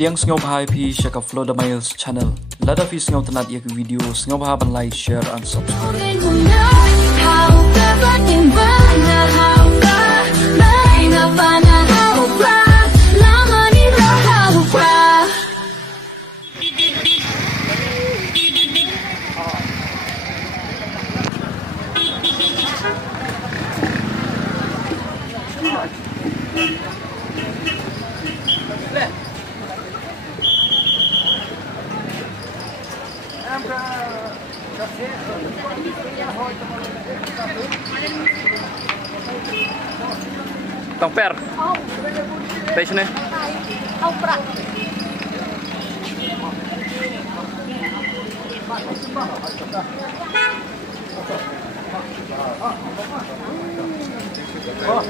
Diang sengau bahai pi shaka Flow the Miles channel. Lada fi sengau tenat ia ke video sengau bahai ban like, share and subscribe. Tong per. Tay sini. Au pra. Oh.